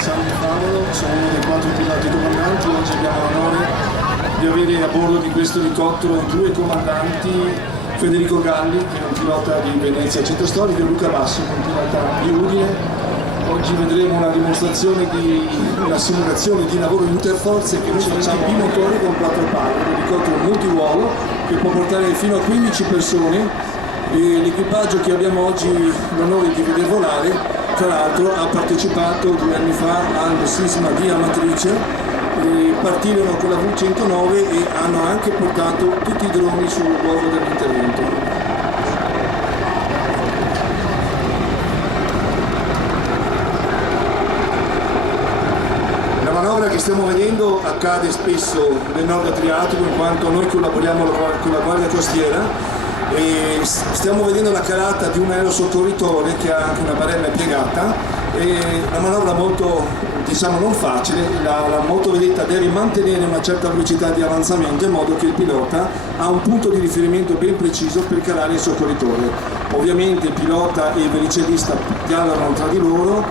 Alessandro Paolo, sono uno dei 4 piloti comandanti. Oggi abbiamo l'onore di avere a bordo di questo elicottero 2 comandanti, Federico Galli, che è un pilota di Venezia Centro Storico, e Luca Basso, che è un pilota di Udine. Oggi vedremo una dimostrazione di una simulazione di lavoro interforze che usa questi bimotori con 4 palle, un elicottero multiruolo che può portare fino a 15 persone. E l'equipaggio che abbiamo oggi l'onore di veder volare, tra l'altro, ha partecipato 2 anni fa al sisma di Amatrice, partirono con la V109 e hanno anche portato tutti i droni sul luogo dell'intervento. La manovra che stiamo vedendo accade spesso nel nord Adriatico, in quanto noi collaboriamo con la Guardia Costiera e stiamo vedendo la calata di un aerosoccorritore che ha anche una barella piegata, e la manovra molto, diciamo, non facile. La motovedetta deve mantenere una certa velocità di avanzamento in modo che il pilota ha un punto di riferimento ben preciso per calare il soccorritore. Ovviamente il pilota e il velicellista dialogano tra di loro,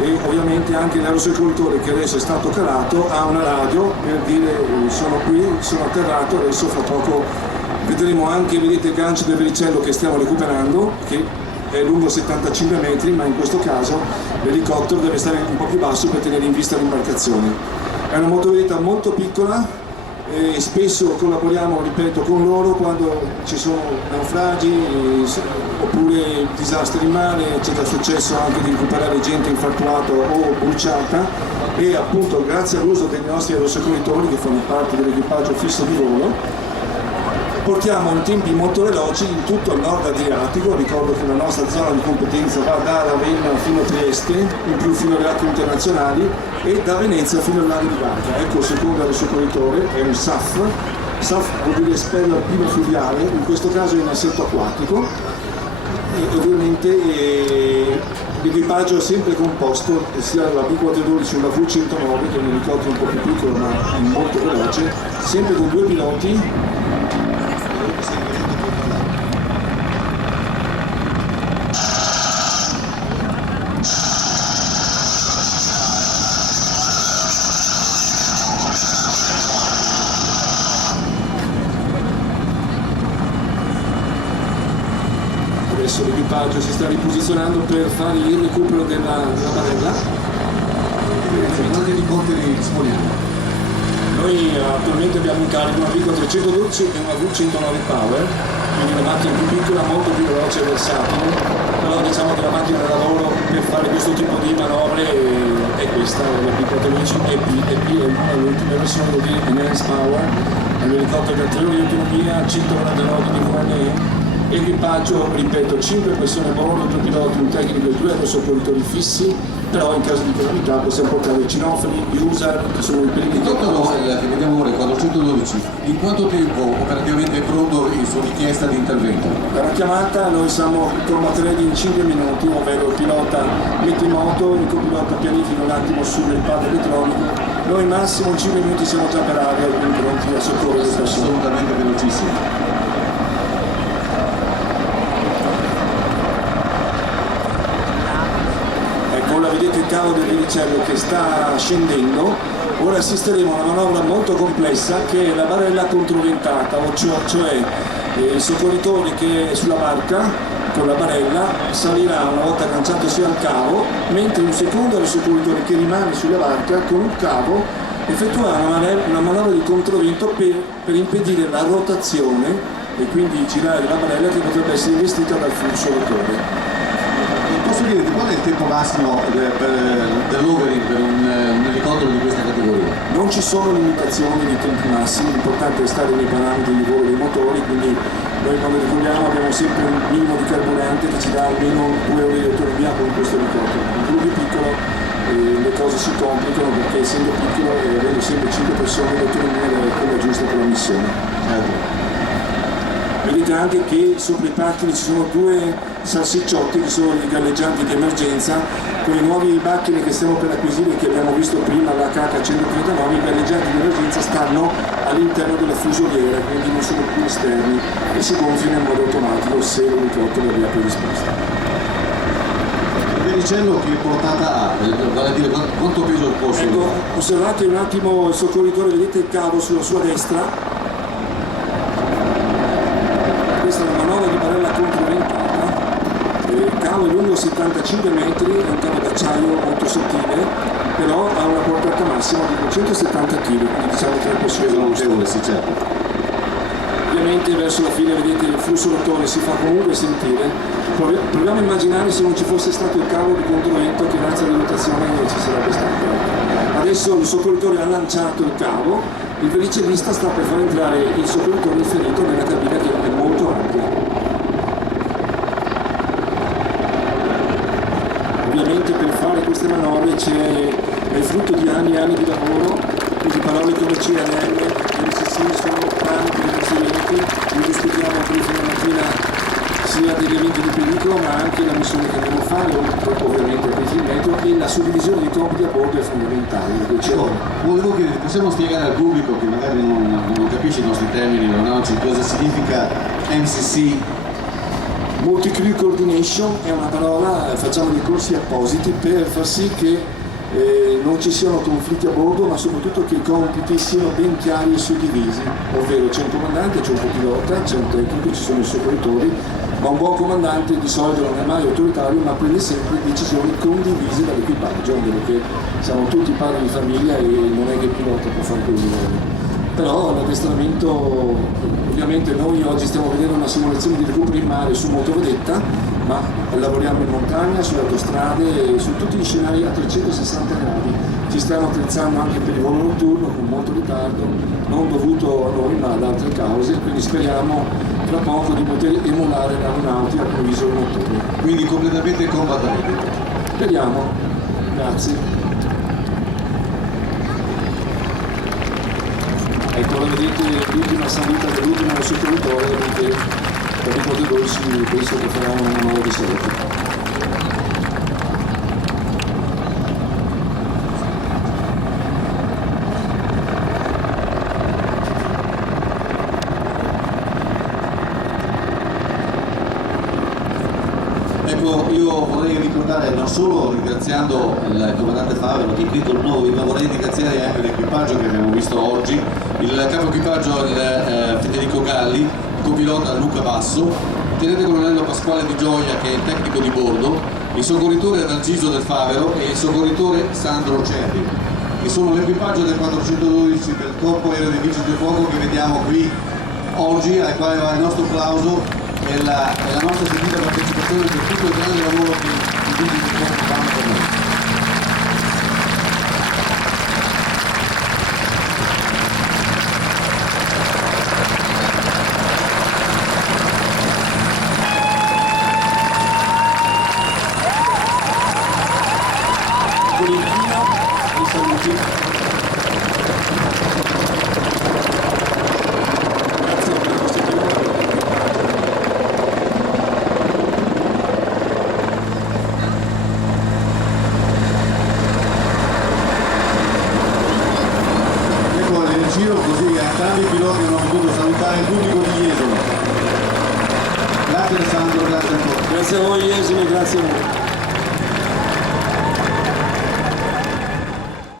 e ovviamente anche l'aerosoccorritore, che adesso è stato calato, ha una radio per dire sono qui, sono atterrato, adesso fra poco vedremo anche, vedete, il gancio del velicello che stiamo recuperando, che è lungo 75 metri, ma in questo caso l'elicottero deve stare un po' più basso per tenere in vista l'imbarcazione. È una motovedetta molto piccola e spesso collaboriamo, ripeto, con loro quando ci sono naufragi oppure disastri in mare. C'è già successo anche di recuperare gente infartuata o bruciata, e appunto grazie all'uso dei nostri aerosoccorritori, che fanno parte dell'equipaggio fisso di volo, portiamo in tempi molto veloci in tutto il nord Adriatico. Ricordo che la nostra zona di competenza va da Ravenna fino a Trieste, in più fino alle acque internazionali, e da Venezia fino all'area di Barca. Ecco il secondo aerosoccorritore, è un SAF. SAF vuol dire spello alpino fluviale, in questo caso è un assetto acquatico, e ovviamente l'equipaggio è sempre composto, sia la B412 o la V109, che è un elicottero un po' più piccolo ma molto veloce, sempre con 2 piloti. Adesso l'equipaggio si sta riposizionando per fare il recupero della barella. Quanti elicotteri disponiamo? Noi attualmente abbiamo in carico una V412 e una V109 Power, quindi una macchina più piccola, molto più veloce e versatile, però diciamo che la macchina da lavoro per fare questo tipo di manovre è questa, la V412 EP è l'ultima versione di Enhanced Power, è un elicottero che ha 3 ore di autonomia, 149 di VNE. Equipaggio, ripeto, 5 persone a bordo, 2 piloti, un tecnico e 2 aerosoccorritori fissi, però in caso di calamità possiamo portare i cinofoni, gli user, che sono i primi che vediamo ora, 412, in quanto tempo operativamente è pronto su richiesta di intervento? Per una chiamata noi siamo con materiali in 5 minuti, ovvero il pilota mette in moto, il copilota pianifica un attimo sul pad elettronico, noi massimo in 5 minuti siamo già per aria e quindi pronti a soccorrere le persone. Assolutamente velocissimo. Vedete il cavo del velicello che sta scendendo. Ora assisteremo a una manovra molto complessa, che è la barella controventata, cioè il soccorritore che è sulla barca con la barella salirà una volta agganciatosi al cavo, mentre un secondo soccorritore che rimane sulla barca con il cavo effettuerà una manovra di controvento per impedire la rotazione e quindi girare la barella che potrebbe essere investita dal flusso rotore. Posso chiederti qual è il tempo massimo dell'overing per un elicottero di questa categoria? Non ci sono limitazioni di tempi massimi, l'importante è stare nei parametri di volo dei motori, quindi noi quando decolliamo abbiamo sempre un minimo di carburante che ci dà almeno 2 ore di autonomia con questo elicottero. Un gruppo piccolo le cose si complicano, perché essendo piccolo e avendo sempre 5 persone l'autonomia è quella giusta per la missione. Vedete anche che sopra i pattini ci sono 2 salsicciotti che sono i galleggianti di emergenza. Con le nuove macchine che stiamo per acquisire, che abbiamo visto prima, la KH139, i galleggianti di emergenza stanno all'interno della fusoliera, quindi non sono più esterni e si gonfiano in modo automatico se l'elicottero è predisposto. nastrancello che portata ha? Vale a dire quanto peso il posto? Ecco, osservate un attimo il soccorritore, vedete il cavo sulla sua destra. Questa è una manovra di barella controventata. Il cavo è lungo 75 metri, è un cavo d'acciaio molto sottile, però ha una portata massima di 270 kg, quindi diciamo che è possibile. Notevole, sì, certo. Ovviamente verso la fine vedete il flusso rotore si fa comunque sentire. Proviamo a immaginare se non ci fosse stato il cavo di controvento che razza di rotazione ci sarebbe stato. Adesso il soccorritore ha lanciato il cavo, il velicellista sta per far entrare il soccorritore ferito nella cabina che è molto ampia. Ovviamente per fare queste manovre è frutto di anni e anni di lavoro, quindi parole come CRM, RCC sono tanti precedenti, noi discutiamo qui fino alla mattina sia degli eventi di pericolo ma anche la missione che andiamo a fare, oltre ovviamente al metro, e la suddivisione dei compiti a bordo è fondamentale. Volevo chiedere, possiamo spiegare al pubblico che magari non capisce i nostri termini, non ha cosa significa MCC? Multi-Crew Coordination è una parola, facciamo dei corsi appositi per far sì che non ci siano conflitti a bordo, ma soprattutto che i compiti siano ben chiari e suddivisi, ovvero c'è un comandante, c'è un copilota, c'è un tecnico, ci sono i soccorritori, ma un buon comandante di solito non è mai autoritario, ma prende sempre decisioni condivise dall'equipaggio, perché siamo tutti padri di famiglia e non è che il pilota può fare quello che vuole. Però l'addestramento, ovviamente noi oggi stiamo vedendo una simulazione di recupero in mare su motovedetta, ma lavoriamo in montagna, sulle autostrade, su tutti gli scenari a 360 gradi. Ci stiamo attrezzando anche per il volo notturno con molto ritardo, non dovuto a noi ma ad altre cause, quindi speriamo tra poco di poter emulare l'aeronautica con visore notturno. Quindi completamente combat ready. Speriamo, grazie. Ecco, vedete l'ultima salita dell'ultimo soccorritore che dopo pochi dolci penso che farà una nuova di salute. Ecco, io vorrei ricordare, non solo ringraziando il comandante Favero che è qui con noi, ma vorrei ringraziare anche l'equipaggio che abbiamo visto oggi, il capo equipaggio Federico Galli, il copilota Luca Basso, il tenente colonnello Pasquale Di Gioia che è il tecnico di bordo, il soccorritore Adalgiso del Favero e il soccorritore Sandro Cerri, che sono l'equipaggio del 412 del Corpo Aereo dei Vigili del Fuoco che vediamo qui oggi, al quale va il nostro applauso e la nostra sentita partecipazione per tutto il grande lavoro che i Vigili del Fuoco fanno per noi. Colinchina e saluti. Grazie per il vostro tempo. Ecco nel giro così entrambi i piloti hanno potuto salutare il pubblico di Jesolo. Grazie Alessandro, grazie ancora. Grazie a voi Esime, grazie a voi.